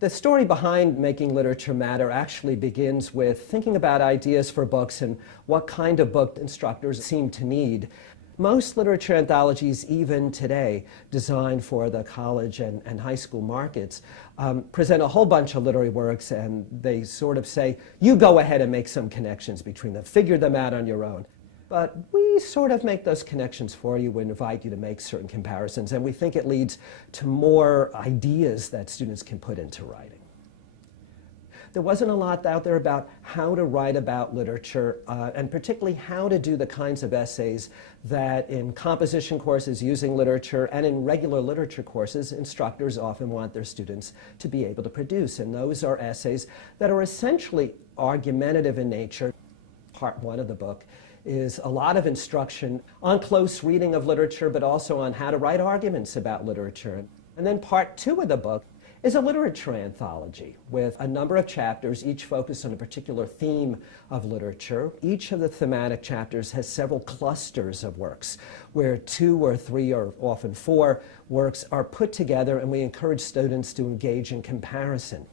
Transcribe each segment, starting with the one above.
The story behind Making Literature Matter actually begins with thinking about ideas for books and what kind of book instructors seem to need. Most literature anthologies, even today, designed for the college and high school markets, present a whole bunch of literary works, and they sort of say, you go ahead and make some connections between them, figure them out on your own. But we sort of make those connections for you and invite you to make certain comparisons, and we think it leads to more ideas that students can put into writing. There wasn't a lot out there about how to write about literature, and particularly how to do the kinds of essays that in composition courses using literature and in regular literature courses, instructors often want their students to be able to produce. And those are essays that are essentially argumentative in nature. Part one of the book is a lot of instruction on close reading of literature, but also on how to write arguments about literature. And then part two of the book is a literature anthology with a number of chapters, each focused on a particular theme of literature. Each of the thematic chapters has several clusters of works, where 2 or 3 or often 4 works are put together, and we encourage students to engage in comparison.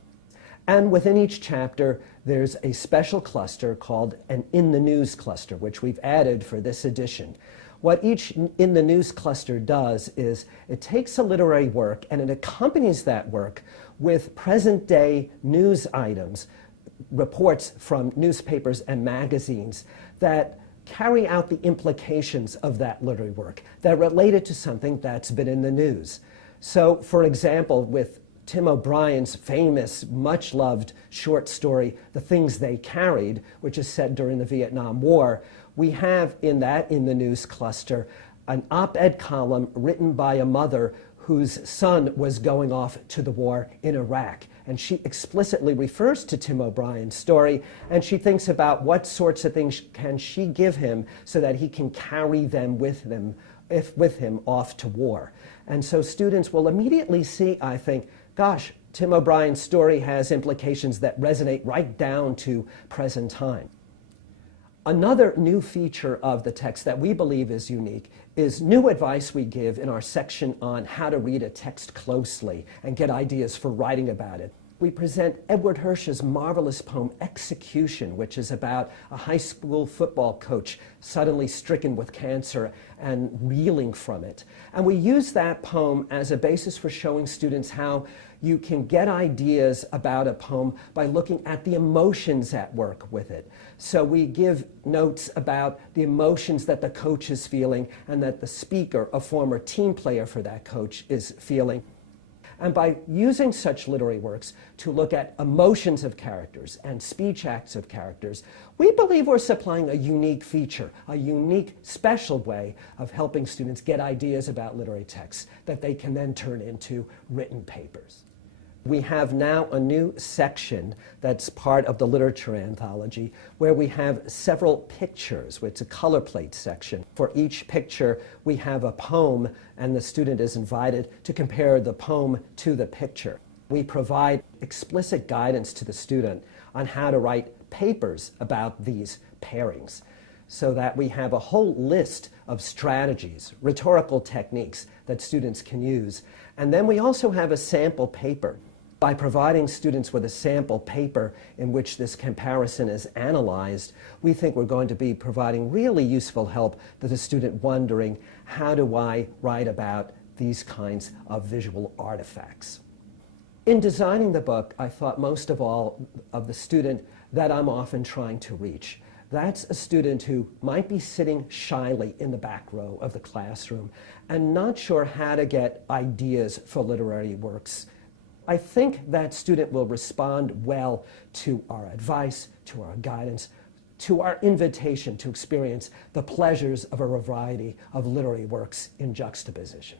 And within each chapter, there's a special cluster called an In the News cluster, which we've added for this edition. What each In the News cluster does is it takes a literary work and it accompanies that work with present-day news items, reports from newspapers and magazines that carry out the implications of that literary work, that relate it to something that's been in the news. So, for example, with Tim O'Brien's famous, much-loved short story, The Things They Carried, which is set during the Vietnam War, we have in the news cluster an op-ed column written by a mother whose son was going off to the war in Iraq. And she explicitly refers to Tim O'Brien's story, and she thinks about what sorts of things can she give him so that he can carry them with him off to war. And so students will immediately see, I think, gosh, Tim O'Brien's story has implications that resonate right down to present time. Another new feature of the text that we believe is unique is new advice we give in our section on how to read a text closely and get ideas for writing about it. We present Edward Hirsch's marvelous poem, Execution, which is about a high school football coach suddenly stricken with cancer and reeling from it. And we use that poem as a basis for showing students how you can get ideas about a poem by looking at the emotions at work with it. So we give notes about the emotions that the coach is feeling and that the speaker, a former team player for that coach, is feeling. And by using such literary works to look at emotions of characters and speech acts of characters, we believe we're supplying a unique feature, a unique, special way of helping students get ideas about literary texts that they can then turn into written papers. We have now a new section that's part of the literature anthology where we have several pictures. It's a color plate section. For each picture, we have a poem, and the student is invited to compare the poem to the picture. We provide explicit guidance to the student on how to write papers about these pairings, so that we have a whole list of strategies, rhetorical techniques that students can use. And then we also have a sample paper. By providing students with a sample paper in which this comparison is analyzed, we think we're going to be providing really useful help to the student wondering, how do I write about these kinds of visual artifacts? In designing the book, I thought most of all of the student that I'm often trying to reach. That's a student who might be sitting shyly in the back row of the classroom and not sure how to get ideas for literary works. I think that student will respond well to our advice, to our guidance, to our invitation to experience the pleasures of a variety of literary works in juxtaposition.